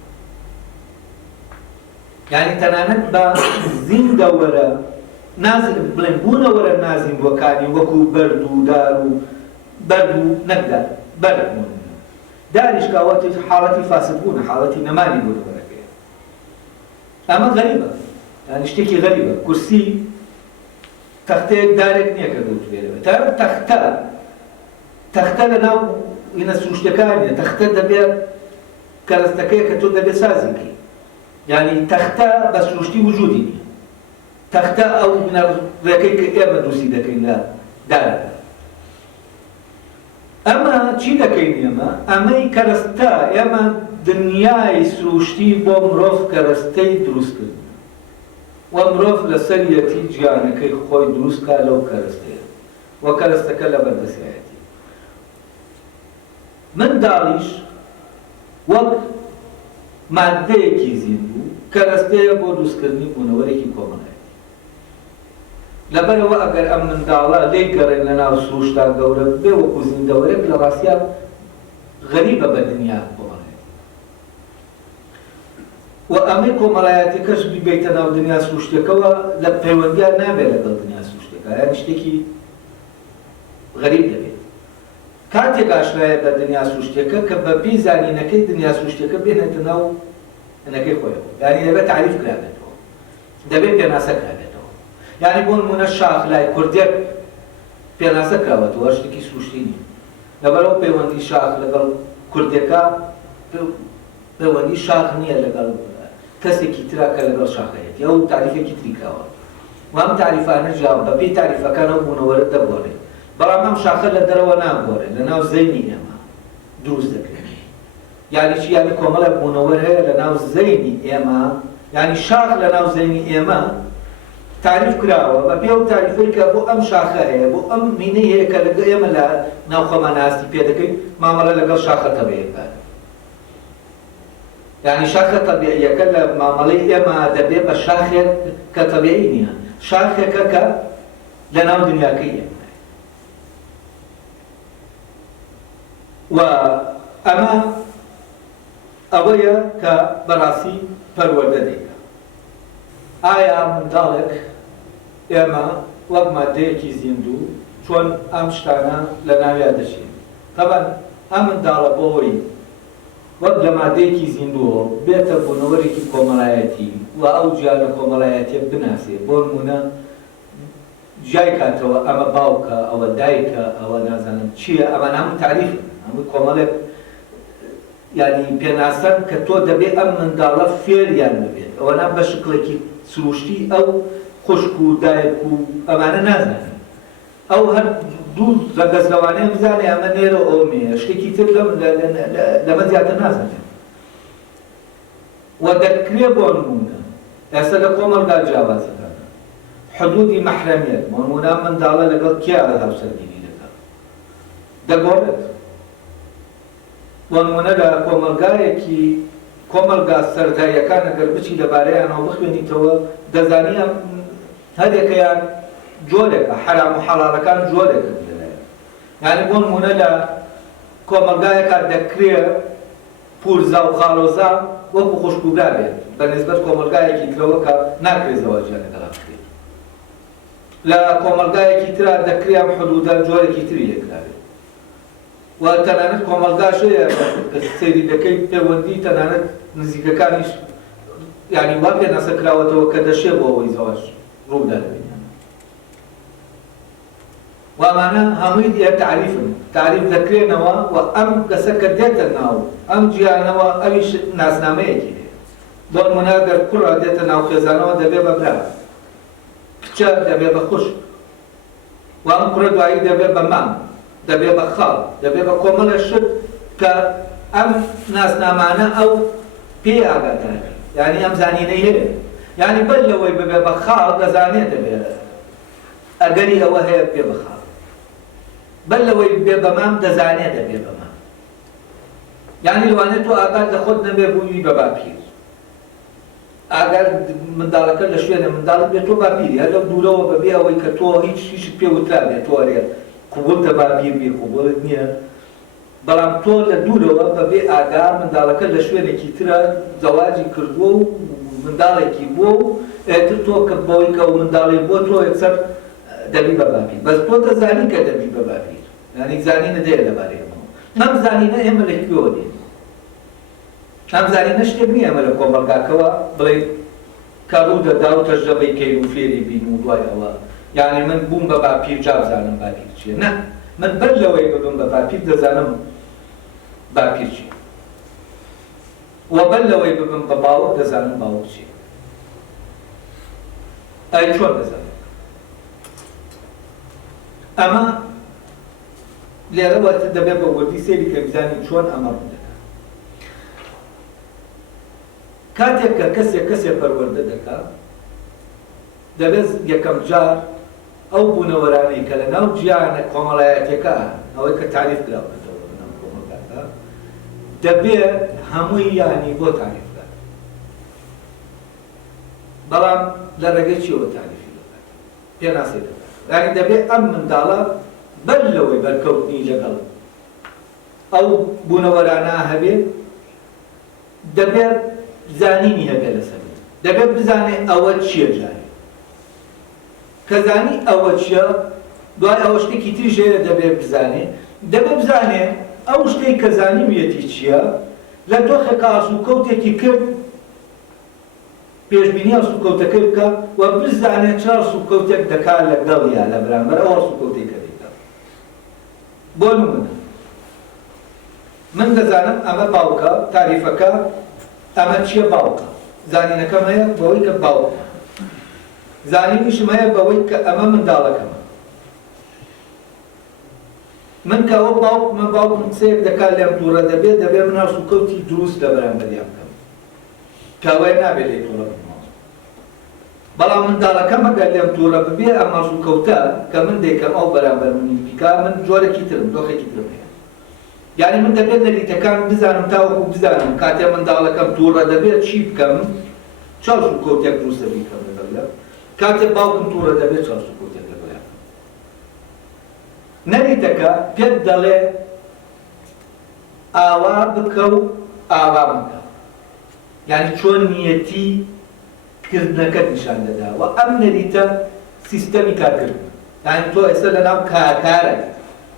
یعنی تەنانەت بە زیندەوەرە بڵێن بوونەوەرە نازیندوەکانی وەکو بەرد و دار و بەرد و نەکدار، بەرد داریش کاوەتی حاڵەتی فاسد بوونە، حاڵەتی نەمانی بوونەوەرەکەیە. ئەمە غەریبە، یعنی شتێکی غەریبە. کورسی تەختەیەک دارێک نییە کە دەوتبێرەوە. تا تەختە لە ناو وینە سروشتەکانیە، تەختە دەبێت کەرەستەکەیە کە تۆ دەبێت سازیکەی. یعنی تەختە بە سروشتی وجودی نییە. تەختە ئەو ڕێکەی کە ئێمە دروستی دەکەین لە دارەکە. ئەمە چی دەکەین ئێمە؟ ئەمەی کەرەستە، ئێمە دنیای سروشتی بۆ مرۆڤ کەرەستەی دروستکردن. و مرۆڤ لەسەر یەتی گیانەکەی خۆی دروستکە لەو کەرەستەیە، و کەرەستەکە لە بەردەستایەتی. منداڵیش وەک مادەیەکی زیندوو کەرەستەیە بۆ دروستکردنی بوونەوەرێکی کۆمەڵایەتی. لەبەرەوە ئەگەر ئەم منداڵە لێی گەڕێن لە ناو سروشتا گەورە بێ وەکو زیندەوەرێک، لە ڕاستیە غەریبە بە دنیا کۆمەڵایەتی. و ئەمەی کۆمەڵایەتیەکەش بیبێتە ناو دنیا سروشتەکەوە لە پەیوەندیان نابێت لەگەڵ دنیا سروشتەکە، یعنی شتێکی غەریب دەبێت. کاتێک ئاشنایە بە دنیا سروشتەکە کە بەپێی زانینەکەی دنیا سروشتەکە بێنێتە ناو هەنەکەی خۆیەوە، یعنی دەبێت تعریف کرابێتەوە، دەبێت پێناسە کرابێتەوە. یعنی بۆ نمونە شاخ لای کوردێک پێناسە کراوەتەوە، شتێکی سروشتی نیە. لەبەرەوە پەیوەندی شاخ لەگەڵ کوردێکە پەیوەندی شاخ نییە لەگەڵ کەسێکی ترا کە لەگەڵ شاخەیەتی، ئەو تعریفێکی تری کراوە. و ئەم تعریفانە جیاوە بەپێی تعریفەکان ئەو بوونەوەرە دەگۆڕێت. بەڵام ئەم شاخە لە دەرەوە ناگۆڕێت، لە ناو زەینی ئێمە دروست دەکرێت. یعنی چی؟ یعنی کۆمەڵە بوونەوەر هەیە لە ناو زەینی ئێمە، یعنی شاخ لە ناو زەینی ئێمە تعریف کراوە بەپێی ئەو تعریفەی کە بۆ ئەم شاخە هەیە، بۆ ئەم مینەی هەیە کە لەگەڵ ئێمە لە ناو خۆمان ئاستی پێ دەکەین، مامەڵە لەگەڵ شاخە تەبیعیەکە. یعنی شاخە تەبیعیەکە لە مامەڵەی ئێمە دەبێت بە شاخێک کە تەبیعی نییە، شاخێکە کە لە ناو دنیاکەی ئێمە. و ئەمە ئەوەیە کە بەڕاستی پەروەردە دەیکات. ئایا منداڵێک ئێمە وەک مادەیەکی زیندوو چۆن ئەم شتانە لە ناویا دەچین؟ تەبەن ئەم منداڵە بۆەوەی وەک لە مادەیەکی زیندووە بێتە بوونەوەرێکی کۆمەڵایەتی و ئەو گیانە کۆمەڵایەتیە بناسێ. بۆ نمونە جای کاتەوە ئەمە باوکە، ئەوە دایکە، ئەوە نازانم چییە، ئەمانە هەموو تاریفن، هەموو کۆمەڵێک یعنی پێناسەن کە تۆ دەبێت ئەم منداڵە فێریان ببێت. ئەوەنە بە شکڵێکی سروشتی ئەو خوشک و دایک و ئەمانە نازانن. ئەو هەر دوو ڕەگەز لەوانەیە بزانێ ئەمە نێرە ئەومێ شتێکی تر لەمە زیاتر نازانێ و دەکرێ بۆ نمونە ئێستا لە کۆمەڵگا جیاوازەکان حدودی مەحرەمیەت نمونە منداڵە لەگەڵ کیا هاوسەرگیری دەکات دەگۆڕێت بۆ نمونە لە کۆمەلگایەکی کۆمەلگا سەرەتاییەکان ئەگەر بچی لەبارەیانەوە بخوێنیتەوە دەزانی هەرێکەیان جۆرێکە حرام و حەڵاڵەکان جۆرێکن لەلایەن یعنی بۆ نمونە لە کۆمەلگایەکان دەکرێت پورزا و خاڵۆزا وەکو خوشکوگا بێت بەنسبەت کۆمەلگایەکی ترەوە کە ناکرێت زەواجیان لەگەڵا بکرێت لە کۆمەلگایەکی ترا دەکرێت حدودە جۆرێکی تری لێکرابێت و تەنانەت کۆمەلگاشەیە کە سەیری دەکەیت پەیوەندی تەنانەت نزیکەکانیش یعنی وا پێ نەسەکراوەتەوە کە دەشێ بۆ ئەوەی زەواج ڕوودا دەبێت و ئەمانە هەمووی دیە تعریف دەکرێنەوە و ئەم کەسە کە دێتە ناو ئەم جیانەوە ئەویش ناسنامەیەکی هەیە بۆ نمونە ئەگەر کوڕە دێتە ناو خێزانەوە دەبێ بە برا کچە دەبێ بە خوشک و ئەم کوڕە دوایی دەبێ بە مام دەبێ بە خاڵ دەبێ بە کۆمەڵە شت کە ئەم ناسنامانە ئەو پێ ئاگادارە یعنی ئەم زانینەی هەیە یعنی بەر لەوەی ببێ بە خاڵ دەزانێت دەبێت ئەگەری ئەوە هەیە پێ بە خاڵ بەر لەوەی بێ بە مام دەزانێت دەبێ بە مام یعنی لەوانێت تۆ ئاگاد لە خۆت نەبێ بووی بە باپیر ئاگەر منداڵەکە لە شوێنە منداڵت بێت تۆ باپیری هەر لەو دوورەوە بەبێ ئەوەی کە تۆ هیچ پێ وترا بێت تۆ هەرێ قوبولتە باپیر بێ قوبولت نییە بەڵام تۆ لە دوورەوە بەبێ ئاگا منداڵەکە لە شوێنێکی ترە زەواجی کردووە و منداڵێکی بۆ و ئێتر تۆ کە بەوەی کە و منداڵی بۆ تۆ یەکسەر دەبی بە باپیر بەس تۆ دەزانی کە دەبی بە باپیر یعنی زانینە دەیە لەبارەی ئەمەوە ئەم زانینە ئێمە لەکوێوە دێن ئەم زانینە شتێک نییە ئەمە لە کۆمەڵگاکەوە بڵێ کە ڕوو دەدا و تەرجەمەی کەین و فێری بین و دوای ئەوە یعنی من بووم بە باپیر جا بزانم باپیر چییە نه من بەر لەوەی ببم بە باپیر دەزانم باپیر چییە و بەر لەوەی ببم بە باوک دەزانم باوک چییە ئەی چۆن دەزانم ئەمە لێرە واتە دەبێت بە وەردی سێری کە بزانین چۆن ئەمە ڕوو دەکات کاتێک کە کەسێک پەروەردە دەکات دەبێت یەکەم جار ئەو بوونەوەرانەی کە لە ناو جیانە کۆمەڵایەتەکە ئەوەی کە تعریف کراوەتەوە بەناو کۆمەڵگاکە دەبێت هەمووی یانی بۆ تعریفکات بەڵام لە ڕێگەی چیەوە تعریفی دەکات پێ ناسێتەوە یعنی دەبێت ئەم منداڵە بەر لەوەی بەرکەوتنی لەگەڵ ئەو بوونەوەرانە هەبێت دەبێت زانینی هەبێت لەسەر دەبێت بزانێت ئەوە چییە جارێ کە زانی ئەوە چییە دوای ئەوە شتێکی تریش هەیە دەبێت بزانێت دەبێت بزانێت ئەو شتێک کە زانیویەتی چییە لە دۆخێکە ئاسوکەوتێکی کرد پێشبینی ئاسوکەوتەکە بکە و بزانێت چ ئاسوکەوتێک دەکات لەگەڵیان لە بەرامبەر ئەو ئاسوکەوتێکە دەکات بۆ نمونە من دەزانم ئەمە باوکە تاریفەکە ئەمە چییە باوکە زانینەکەم هەیە بەوەی کە باوکە زانینیشم هەیە بەوەی کە ئەمە منداڵەکەمە من کەوە باوکم قسەیەک دەکات لێم تووڕە دەبێت من ئاسوکەوتی دروست لە بەرامبەریان بکەم کاوای نابێت لێ تووڕە بکەمەوە بەڵام منداڵەکەم ئەگەر لێم تووڕە ببێ ئەم ئاسوکەوتە کە من دێکەم ئەو بەرامبەر منی بیکا من جۆرێکی ترم دۆخێکی ترم هەیە یعنی من دەبێت نەریتەکان بزانم تاوەکو بزانم کاتێ منداڵەکەم تووڕە دەبێت چی بکەم چ ئاسوکەوتێک دروستە بیکەم لەگەڵ کاتێ باوکم تووڕە دەبێت چ ئاسوکەوتێک لەگەڵیان نەریتەکە پێت دەڵێ ئاوا بکە و ئاوا بکە یعنی چۆن نیەتی کردنەکەت نیشان دەدا و ئەم نەریتە سیستەمی کارکردن یعنی تۆ ئێستا لەناو کارێک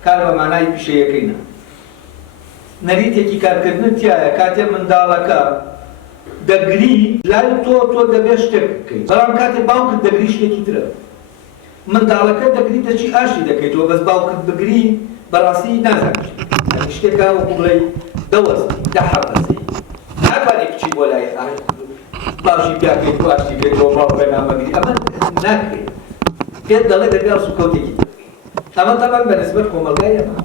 کار بە مانای پیشەیەکەینە نەریتێکی کارکردن تایە کاتێ منداڵەکە دەگری لای تۆ دەبێت شتێک بکەیت بەڵام کاتێ باوکت دەگری شتێکی ترە منداڵەکە دەگری دەچی ئاشی دەکەیتەوە بەس باوکت بگری بەڕاستی نازانیت شتێکا وەکو بڵێ دەوەستی دەحەبەزی ناتوانێت بچی بۆ لای باشی پیاکەیت و ئاشتی بێتەوە باوکە نامەگری ئەمە ناکرێت پێت دەڵێ دەبێت ئاسوکەوتێکی ئەمە تەبەن بەنسبەت کۆمەڵگای ئێمە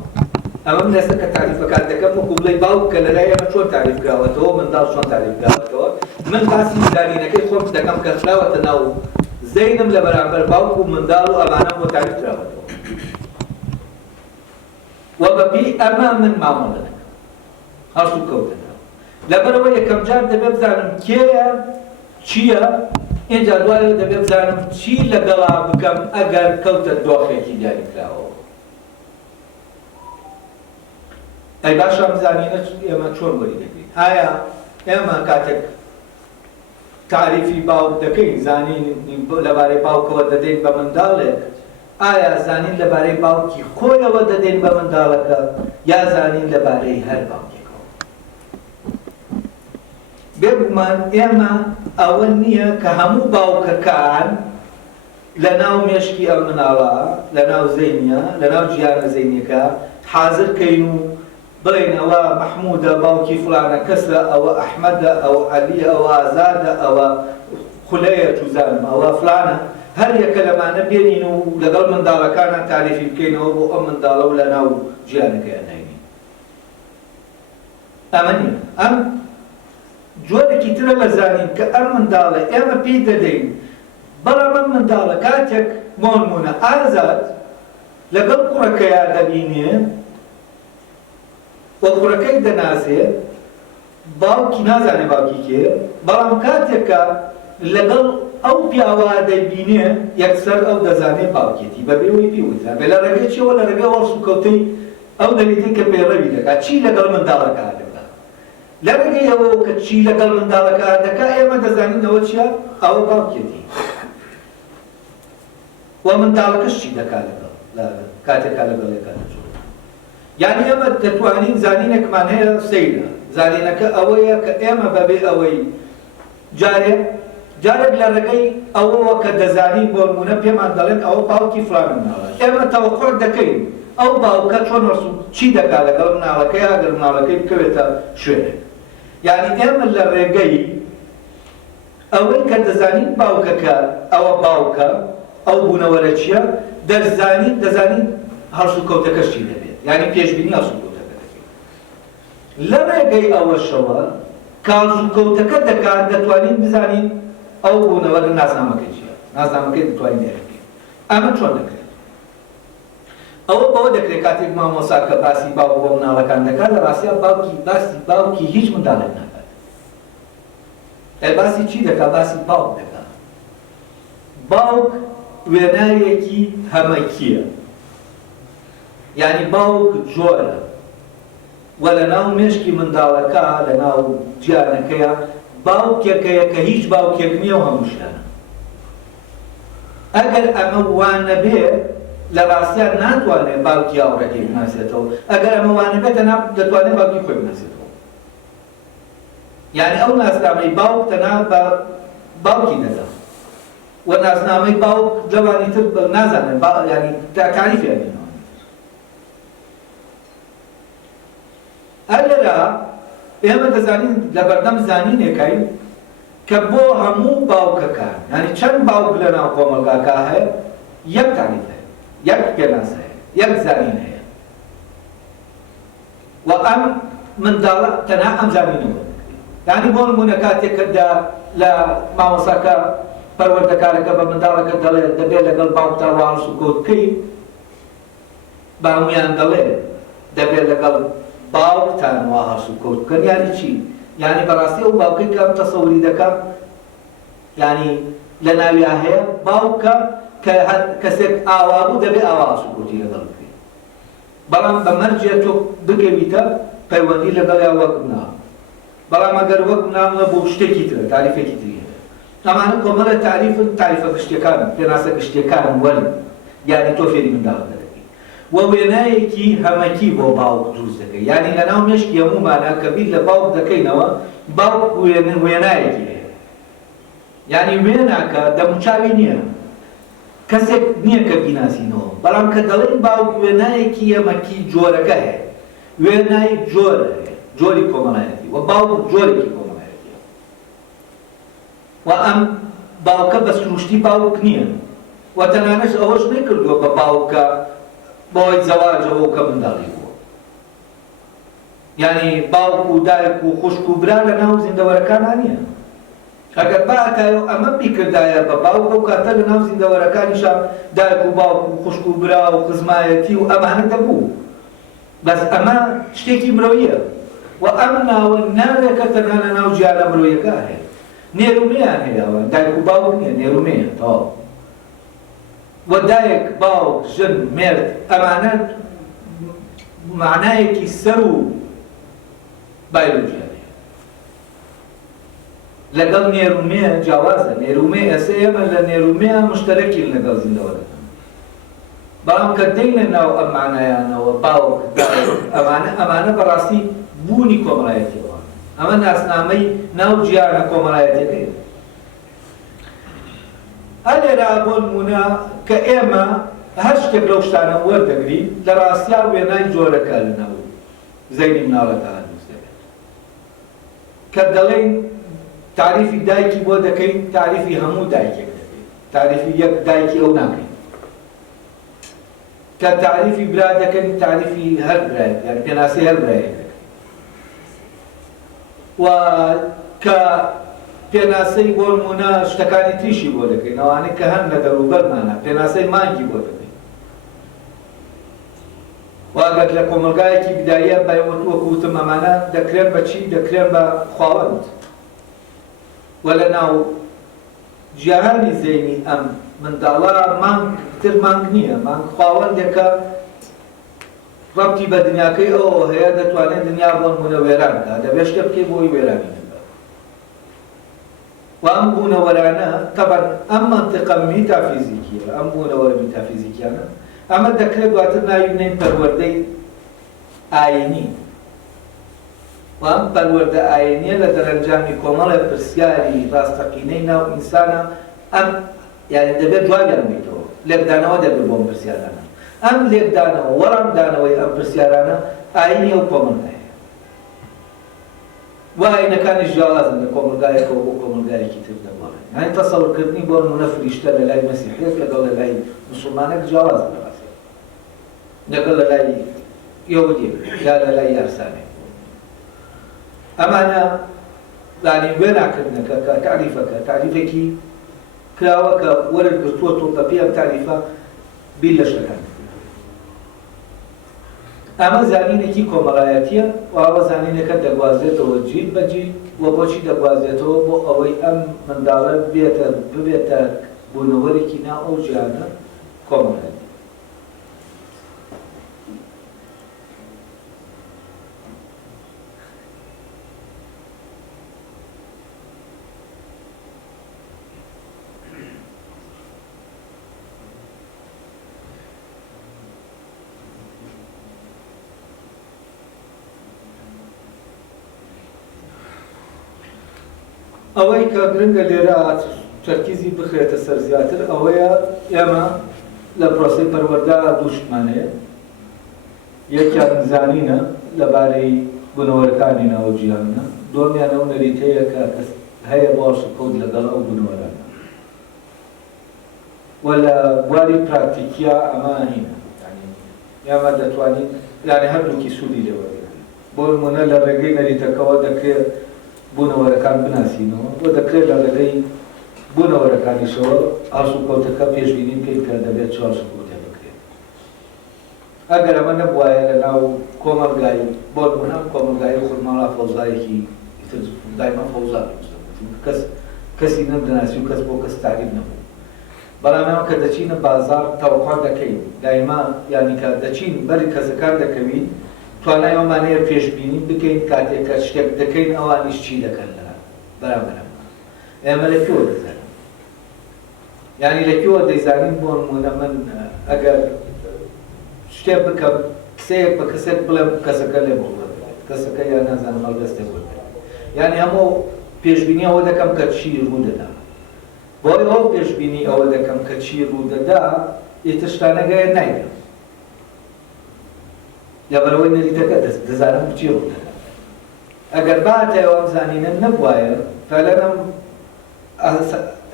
ئەمە من ئێستا کە تاریفەکان دەکەم وەکو بڵێ باوک کە لەلای ئێمە چۆن تاریفکراوەتەوە منداڵ چۆن تاریفکراوەتەوە من باسی زانینەکەی خۆم دەکەم کە خراوەتە ناو زەینم لە بەرامبەر باوک و منداڵ و ئەمانە بۆ تاریفکراوەتەوە و بەپی ئەمە من مامۆڵە دەکەم هەڵسو کەوتنە لەبەرەوە یەکەم جار دەبێ بزانم کێیە چییە اینجا دوایە دەبێ بزانم چی لەگەڵا بکەم ئەگەر کەوتە دۆخێکی دیاریکراوە ئەی باشە ئەم زانینە ئێمە چۆن وەریدەگرین ئایا ئێمە کاتێک تاریفی باوک دەکەین زانین لەبارەی باوکەوە دەدەین بە منداڵێک ئایا زانین لەبارەی باوکی خۆیەوە دەدەین بە منداڵەکە یا زانین لەبارەی هەر باوکێکەوە بێگومان ئێمە ئەوە نییە کە هەموو باوکەکان لە ناو مێشکی ئەم مناڵە لە ناو زەینیە لە ناو گیانە زەینیەکە حازرکەین و بڵێن ئەوە مەحموودە باوکی فلانە کەسە ئەوە ئەحمەدە ئەوە عەلیە ئەوە ئازادە ئەوە خولەیە توزانم ئەوە فلانە هەر یەکە لەمانە بێنین و لەگەڵ منداڵەکانان تاریفی بکەینەوە بۆ ئەم منداڵە و لە ناو گیانەکەیان ناینین ئەمە نییە ئەم جۆرێکی ترە لە زانین کە ئەم منداڵە ئێمە پێی دەدەین بەڵام ئەم منداڵە کاتێک مۆنمونە ئازاد لەگەڵ کوڕەکەیان دەبینێ و کوڕەکەی دەناسێ باوکی نازانێ باوکی کێ بەڵام کاتێکە لەگەڵ ئەو پیاوە دەیبینێ یەکسەر ئەو دەزانێ باوکێتی بەبێەوەی پێوترا بێ لە ڕێگەی چیەوە لە ڕێگەی هەڵس و کەوتەی ئەو دەریتی کە پێڕەوی دەکات چی لەگەڵ منداڵەکە دەکات لە ڕێگەی ئەوە کە چی لەگەڵ منداڵەکە دەکات ئێمە دەزانینەوە چیە ئەوە باوکێتی و منداڵەکەش چی دەکات لەگەڵ کاتێکا لەگەڵ یەکات یعنی ئێمە دەتوانین زانینێکمان هەیە سەیرە زانینەکە ئەوەیە کە ئێمە بەبێ ئەوەی جارێک لە ڕێگەی ئەوەوە کە دەزانین بۆ نمونە پێمان دەڵێن ئەوە باوکی فلان مناڵە ئێمە تەوەقع دەکەین ئەو باوکە چۆن چی دەکات لەگەڵ مناڵەکەی ئەگەر مناڵەکەی بکەوێتە شوێنێک یعنی ئێمە لە ڕێگەی ئەوەی کە دەزانین باوکەکە ئەوە باوکە ئەو بوونەوەرە چییە دەزانین هەڵس و کەوتەکەش چی دەبێت یعنی پێشبینی هەڵس و کەوتەکە دەکەین لە ڕێگەی ئەوەشەوە کاڵز و کەوتەکە دەکات دەتوانین بزانین ئەو بوونەوەرە ناسنامەکەی چییە ناسنامەکەی دەتوانین لێرەکەین ئەمە چۆن دەکرێت ئەوە بەوە دەکرێت کاتێک مامۆسا کە باسی باوک بۆ مناڵەکان دەکات لە ڕاستیە باسی باوکی هیچ منداڵێک ناکات باسی چی دەکات باسی باوک دەکات باوک وێنایەکی هەمەکیە یعنی باوک جۆرە و لە ناو مێشکی منداڵەکە لە ناو گیانەکەیە باوکێکەیە کە هیچ باوکێک نییە و هەمووشیانە ئەگەر ئەمە وانە بێ لە ڕاستیان ناتوانێت باوکی هاوڕێکەی بناسێتەوە ئەگەر ئەمە وانە بێتە دەتوانێت باوکی خۆی بناسێتەوە یعنی ئەو ناسنامەی باوک تەنها بە باوکی دەدا و ناسنامەی باوک لەوانی تر نازانێت ینی تاریفیان ئەلێرە ئێمە دەزانین لە بەردەم زانینێکین کە بۆ هەموو باوکەکان ینی چەند باوک لە ناو کۆمەلگاکە هەیە یەک تاریف هەیە یەک پێناس هەیە یەک زانین هەیە و ئەم منداڵە تەنها ئەم زانینەوە ینی بۆ نمونە کاتێکدا لە مامۆساکە پەروەردەکارەکە بە منداڵەکە دەڵێت دەبێت لەگەڵ باوکتا هەڵس و کەوت بکەی بە هەموویان دەڵێ دەبێت لەگەڵ باوکتان وا هەڵس و کەوت بکەن یانی چی یعنی بەڕاستی ئەو باوکەی کە ئەم تەسەووری دەکەم یعنی لە ناویان هەیە باوکە کە کەسێک ئاوا بوو دەبێت ئاوا هەڵس و کەوتی لەگەڵ بکەیت بەڵام بە مەرجێ تۆ بگەویتە پەیوەندی لەگەڵیان وەک مناڵ بەڵام ئەگەر وەک مناڵە بۆ شتێکی ترە تاریفێکی تری ئەمانە کۆمەڵە تاریفە گشتیەکانن پێناسە گشتیەکانن وەرن یعنی تۆ فێری منداڵەکە دەکەی و وێنایەکی هەمەکی بۆ باوک دروست دەکەی یعنی لە ناو مێشکی هەموومانە کە بیر لە باوک دەکەینەوە باوک وێنایەکی هەیە یعنی وێناکە دەموچاوی نییە کەسێک نییە کە بیناسینەوە بەڵام کە دەڵێن باوک وێنایەکی هەمەکی جۆرەکە هەیە وێنای جۆرە هەیە جۆری کۆمەڵایەتی و باوک جۆرێکی کۆمەڵایەتیە و ئەم باوکە بە سروشتی باوک نییە و تەنانەت ئەوەش نەکردووە بە باوکە بۆی زەواجەوە کە منداڵی بووە. یعنی باوک و دایک و خوشک و برا لە ناو زیندەوەرەکانان نییە. ئەگەر باتایە ئەمە بیکردایە بە باوک و کاتە لە ناو زیندەوەرەکانیشە دایک و باوک و خوشک و برا و خزمایەتی و ئەمانە دەبوو. بەس ئەمە شتێکی مرۆییە و ئەم ناوە ناوێکە تەنها لە ناو جیانە مرۆیەکە هەیە. نێرومەیان هەیەوە، دایک و باوک نییە، نێرومەیە تەواو. و دایک، باوک، ژن، مێرد ئەمانە معنایەکی سەر و بایۆلۆژیان هەیە. لەگەڵ نێرومەیە جیاوازە. نێرومەی ئێستا ئێمە لە نێرومەیە مشتەرەکین لەگەڵ زیندەوەرەکان. بەڵام کە دەینە ناو ئەم معنایانەوە باوک، دایک، ئەمانە بەڕاستی بوونی کۆمەڵایەتیەوە. ئەمە ناسنامەی ناو جیانە کۆمەڵایەتیەکەیە. ئەلێرا بۆ نمونە کە ئێمە هەر شتێک لەو شتانە وەردەگرین لە ڕاستیا وێنای جۆرەکە لەناو زەینی مناڵەکە دروست دەبێت. کە دەڵێن تعریفی دایکی بۆ دەکەین، تعریفی هەموو دایکێک دەکەین، تعریفی یەک دایکی ئەو ناکەین. کە تعریفی برا دەکەین، تعریفی هەر برایەک، یعنی پێناسەی هەر برایەک دەکەین. و کە پێناسەی بۆ نمونە شتەکانی تریشی بۆ دەکەین، ئەوانەی کە هەن لە دەوروبەرمانە، پێناسەی مانگی بۆ دەکەین. و ئەگەر لە کۆمەلگایەکی بداییە وەکو وتم ئەمانە دەکرێن بە چی؟ دەکرێن بە خواوەند. و لە ناو جیهانی زەینی ئەم منداڵە مانگ تر مانگ نییە، مانگ خواوەندێکە ڕەبتی بە دنیاکەی ئەوە هەیە، دەتوانێت دنیا بۆ نمونە وێران بکات، دەبێت شتێ بکەی بۆی وێرانی بکات. و ئەم بوونەوەرانە تەبەن ئەم مەنتیقە میتافیزیکیە، ئەم بوونەوەرە میتافیزیکیانە ئەمە دەکرێت دواتر ناوی بنێین پەروەردەی ئاینی. و ئەم پەروەردە ئاینیە لە دەرەنجامی کۆمەڵێک پرسیاری ڕاستەقینەی ناو ئینسانە. ئەم یعنی دەبێت جوابیان بیتەوە، لێکدانەوە دەبێت بۆ ئەم پرسیارانە. ئەم لێکدانەوە وەڕامدانەوەی ئەم پرسیارانە ئاینی ئەو کۆمەڵگایە. و ئاینەکانی جیاوازن لە کۆمەلگایەکەوە بۆ کۆمەلگایەکی تر دەبڵێن. یعنی تەسەوورکردنی بۆ نمونە فریشتە لە لای مەسیحیەت لەگەڵ لە لای موسڵمانێک جیاوازن بەڕاستی، لەگەڵ لە لای یەهودیێک یا لە لای یارسانێک. ئەمانە یعنی وێناکردنەکە کە تعریفەکە تعریفێکی کراوە کە وەرت گرتووە تۆ بە پێی ئەم تاریفە بیل لە شتەکان. ئەمە زانینێکی کۆمەڵایەتیە و ئەوە زانینەکە دەگوازێتەوە جیل بە جیل. و بۆچی دەگوازێتەوە؟ بۆ ئەوەی ئەم منداڵە ببێتە بوونەوەرێکی ناو ئەو ژیانە کۆمەڵایەتی. ئەوەی کە گرنگە لێرە تەرکیزی بخرێتە سەر زیاتر ئەوەیە ئێمە لە پرۆسەی پەروەردە دوو شتمان هەیە. یەکیان زانینە لەبارەی بوونەوەرەکانی ناو جیهانە، دووەمیان ئەو نەریتەیە کە هەیە بۆ ڕاشکەوت لەگەڵ ئەو بوونەوەرانە. و لە بواری پراکتیکیا ئەمە هینە، ئێمە دەتوانین یعنی هەردووکی سوودی لێوەرگرین. بۆ نمونە لە ڕێگەی نەریتەکەەوە دەکرێت بوونەوەرەکان بناسینەوە و دەکرێت لە ڕێگەی بوونەوەرەکانیشەوە ئاسوکەوتەکە پێشبینی بکەین کە دەبێت چ ئاسوکەوتێ بکرێت. ئەگەر ئەمە نەبوایە لە ناو کۆمەلگایی بۆ نمونە کۆمەلگایی خورماڵا فەوزایەکی دایما فەوزا کەسی نەمدەناسی و کەس بۆ کەس تعریف نەبوو. بەڵام ئێمە کە دەچینە بازار تەوەقع دەکەین، دایما یعنی کە دەچین بەری کەسەکان دەکەوین، توانای ئەومانەیە پێشبینی بکەین کاتێک کە شتێک دەکەین ئەوانیش چی دەکەن لە بەرامبەر ئێمە لەکوێوە دەزانین. یعنی لەکوێوە دەیزانین بۆ نمونە من ئەگەر شتێک بکەم قسەیەک بە کەسێک بڵێم کەسەکە لێ بۆ کەسەکە یان نازانم هەڵدەستێک بۆ یعنی هەموو پێشبینی ئەوە دەکەم کە چی ڕوو دەدا. بۆی ئەو پێشبینی ئەوە دەکەم کە چی ڕوو دەدا ئیتر شتانەگەیە نایدەم. یا بەرەوەی نەریتەکە دەزانم چی ڕوو دەدا. ئەگەر باتەوە ئەم زانینە نەبوایە فەلەنم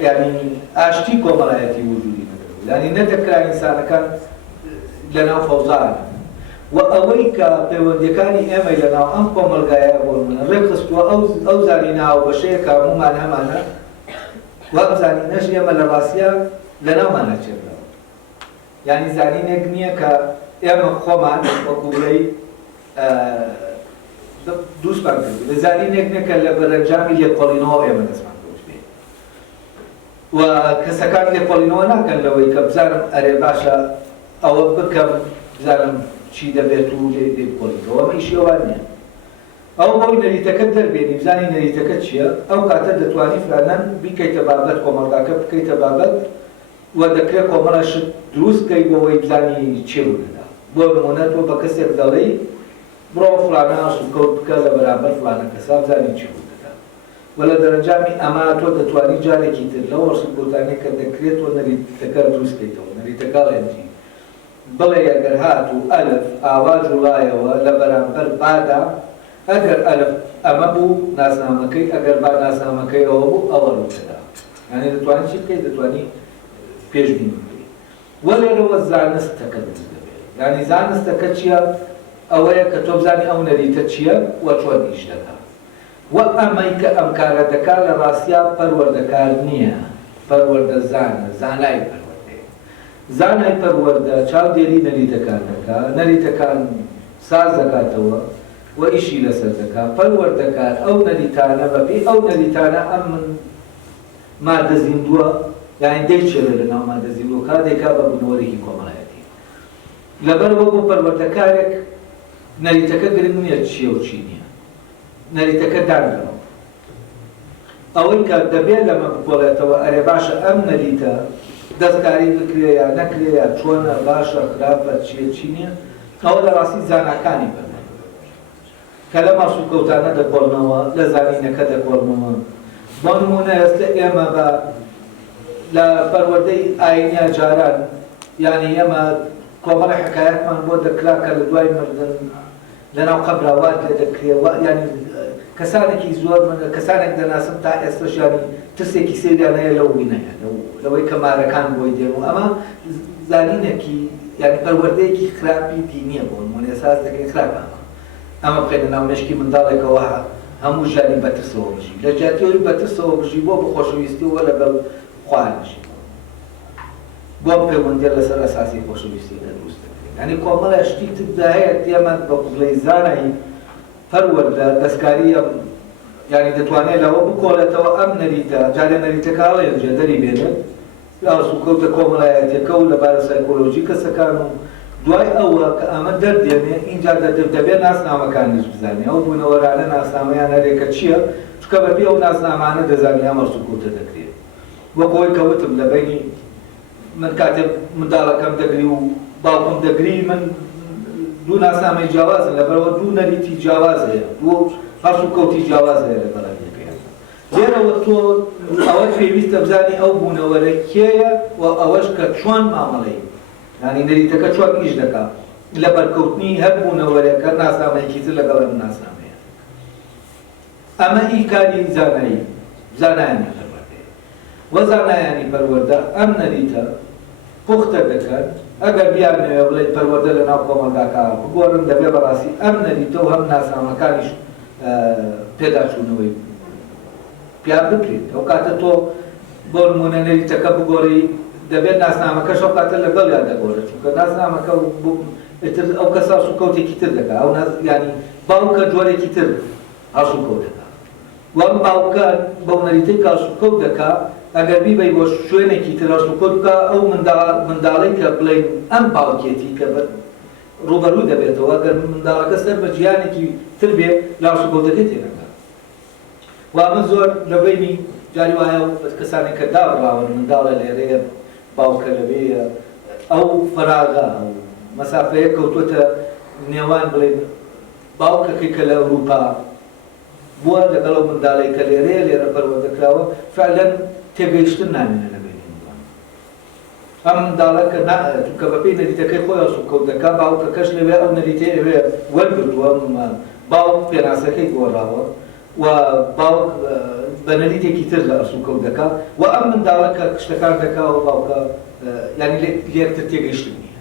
یعنی ئاشتی کۆمەڵایەتی وجودی نەدەبوو. یعنی نەدەکرا ئینسانەکان لەناو فەوزانە و ئەوەی کە پەیوەندیەکانی ئێمە لەناو ئەم کۆمەلگایە بۆ منە ڕێکخستووە ئەو زانیناوە بەشەیە کە هەموومان هەمانە و ئەم زانینەش ئێمە لە ڕاستیە لەناومانە چێتەوە یعنی زانینێک نییە کە ئێمە خۆمان وەکو بڵێی دووسمان کرد لە زانینێک نییە کە لە بەرەنجامی لێکۆڵینەوە ئێمە دەستمان پێوەش بێت و کەسەکان لێکۆڵینەوە ناکەن لەوەی کە بزانم ئەرێ باشە ئەوە بکەم بزانم چی دەبێت و لێکۆڵینەوە ئەمە ئیشی ئەوان نییە ئەو بۆی نەریتەکەت دەربێنی بزانی نەریتەکە چییە ئەو کاتە دەتوانی فلانەن بیکەیتە بابەت کۆمەڵگاکە بکەیتە بابەت و دەکرێت کۆمەڵەشت دروست بکەی بۆەوەی بزانی چێ بوودا بۆ نمونە تۆ بە کەسێک دەڵێی بڕۆ فلانە ئاسوکەوت بکە لە بەرامبەر فلانە کەسا بزانی چی بوودا و لە دەرەنجامی ئەما تۆ دەتوانی جارێکی تر لەو ئاسوکەوتانەی کە دەکرێت تۆ نەریتەکە دروست بکەیتەوە نەریتەکە لێنجی بڵێ ئەگەر هات و ئەلف ئاواز وڵایەوە لە بەرامبەر بادا ئەگەر ئەلف ئەمە بوو ناسنامەکەی ئەگەر با ناسنامەکەی ئەوە بوو ئەوە ڕووتەدا یعنی دەتوانی چی بکەیت دەتوانی پێشبینی بکەیت وە لێرەوە زانستەکە دروست دەبێت یعنی زانستەکە چییە ئەوەیە کە تۆ بزانی ئەو نەریتە چییە وە چۆن ئیش دەکات وە ئەمەی کە ئەم کارە دەکات لە ڕاستیا پەروەردەکار نییە پەروەردە زانە زانای پەروەردەیە زانای پەروەردە چاودێری نەریتەکان دەکات نەریتەکان ساز دەکاتەوە و ئیشی لەسەر دەکات پەروەردەکار ئەو نەریتانە بەبێ ئەو نەریتانە ئەم من مادە زیندووە یعنی دەیچێت لەناو مادە زیندووەکە دەیکات بە بنەوەرێکی کۆمەڵایەتی لەبەرەوە بۆ پەروەردەکارێک نەریتەکە گرنگ نییە چییە و چی نییە نەریتەکە دانەوە ئەوەی کە دەبێت لەمە بکۆڵێتەوە ئەرێ باشە ئەم نەریتە دەستکاری بکرێ یا نەکرێ یا چۆنە باشە خراپە چییە چی نییە ئەوە لە ڕاستی زاناکانی بن کە لە ماسوولکەوتانە دەکۆڵنەوە لە زانینەکە دەکۆڵنەوە بۆ نمونە ئێستا ئێمە بە لە پەروەردەی ئاینیا جاران یعنی ئێمە کۆمەڵی حکایەتمان بۆ دەکرا کە لە دوای مردن لەناو قەبراوات لێ دەکرێت ینی کەسانێکی زۆر کەسانێک دەناسم تا ئێستاش ینی ترسێکی سریانەیە لەو بینەیە لەوەی کە مارەکان بۆی دێن و ئەمە زانینێکی ینی پەروەردەیەکی خراپی دینیە بۆ نمونە ئێساس دەکەین خراپە ئەمە بخێنە ناو مێشکی منداڵێکەوە هەموو ژانی بەترسەوە بژی لە جاتیۆری بەترسەوە بژی بۆ بخۆشەویستی وە لەگەڵ خوانشی بۆ پەیوەندی لەسەر ئەساسی خۆشەویستی دەدروست دەکرێت ینی کۆمەڵە شتی تردا هەیە ئێمە بە بڵێ زانایی پەروەردە دەستکاری ینی دەتوانێت لەوە بکۆڵێتەوە ئەم نەریتە جارێ نەریتەکە هەڵێنجێ دەری بێنێت ئاسوکەوتە کۆمەڵایەتیەکە و لەبارە سایکۆلۆژی کەسەکان و دوای ئەوە کە ئەمە دەردێنێ اینجا دەبێت ناسنامەکانیش بزانێ ئەو بوونەوەرانە ناسنامەیان هەرێکە چییە چکە بەپێ ئەو ناسنامانە دەزانێ ئەمە سوکوتە دەکرێت وەکەوەی کە وتم لە بینی من کاتێک منداڵەکەم دەگری و باوکم دەگری من دوو ناسنامەی جیاوازن لەبەرەوە دوو نەریتی جیاواز هەیە دوو هەرسوکەوتی جیاواز هەیە لە بەرامبەرەکەیان لێرەوە تۆ ئەوە پێویستە بزانی ئەو بوونەوەرە کێیە و ئەوەش کە چۆن مامەڵەی ینی نەریتەکە چۆن ئیش دەکات لە بەرکەوتنی هەر بوونەوەرەکە ناسنامەیەکی تر لەگەڵ ئەم ناسنامەیە ئەمە ئی کاری زانایی زانایانی پەروەردەیە وە زانایانی پەروەردە ئەم نەریتە پوختە دەکەن ئەگەر بیانەوێ بڵێت پەروەردە لە ناو کۆمەلگاکە بگۆڕن دەبێ بەڕاستی ئەم نەریتە و هەم ناسنامەکانیش پێداچوونەوەی پیان بکرێت ئەو کاتە تۆ بۆ نمونە نەریتەکە بگۆڕی دەبێت ناسنامەکەش ئەو کاتە لەگەڵیان دەگۆڕێت چونکە ناسنامەکە ئەو کەسا سوکەوتێکی تر دەکات ئەو ینی باوکە جۆرێکی تر هەسوکەوت دەکات وەم باوکە بەو نەریتەی کە سوکەوت دەکات ئەگەر بیبەی بۆ شوێنێکی تر هەسوکەوت بکە ئەو منداڵەی کە بڵێن ئەم باوکێتی کە ڕوبەروو دەبێتەوە ئەگەر منداڵەکە سەر بە جیانێکی تر بێ لا سوکەوتەکەی تێنەکات و ئەمە زۆر لە بینی جاری وایە کەسانی کە داڕاون منداڵە لێرەیە باوکە لەوەیە ئەو فەراغە ئەو مەسافەیە کەوتوتە نێوان بڵێن باوکەکەی کە لە ئەوروپا بووە لەگەڵ ئەو منداڵەی کە لێرەیە لێرە پەروەردەکراوە فعلەن تێگەیشتن نامێنە لە بینی ئەم منداڵە کە بەپێی نەریتەکەی خۆیان سوکەوت دەکات باوکەکەش لەوێ ئەو نەریتەیە ئەوێ وەرگرتووە باوک پێناسەکەی گۆڕاوە و باوک بە نەریتێکی تر لە سوکەوت دەکات و ئەم منداڵە کە شتەکان دەکات و باوکە ینی لێکتر تێگەیشتن نییە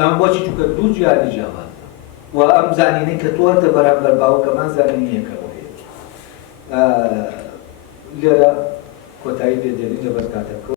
ئەم بۆچی چونکە دوو جیانی جیاوازە و ئەم زانینەی کە تۆ هەردە بەرامبەر باوکەمان زانینیەکەەوە هەیە لێرە کۆتایی پێدێنین لەبەر کاتەکە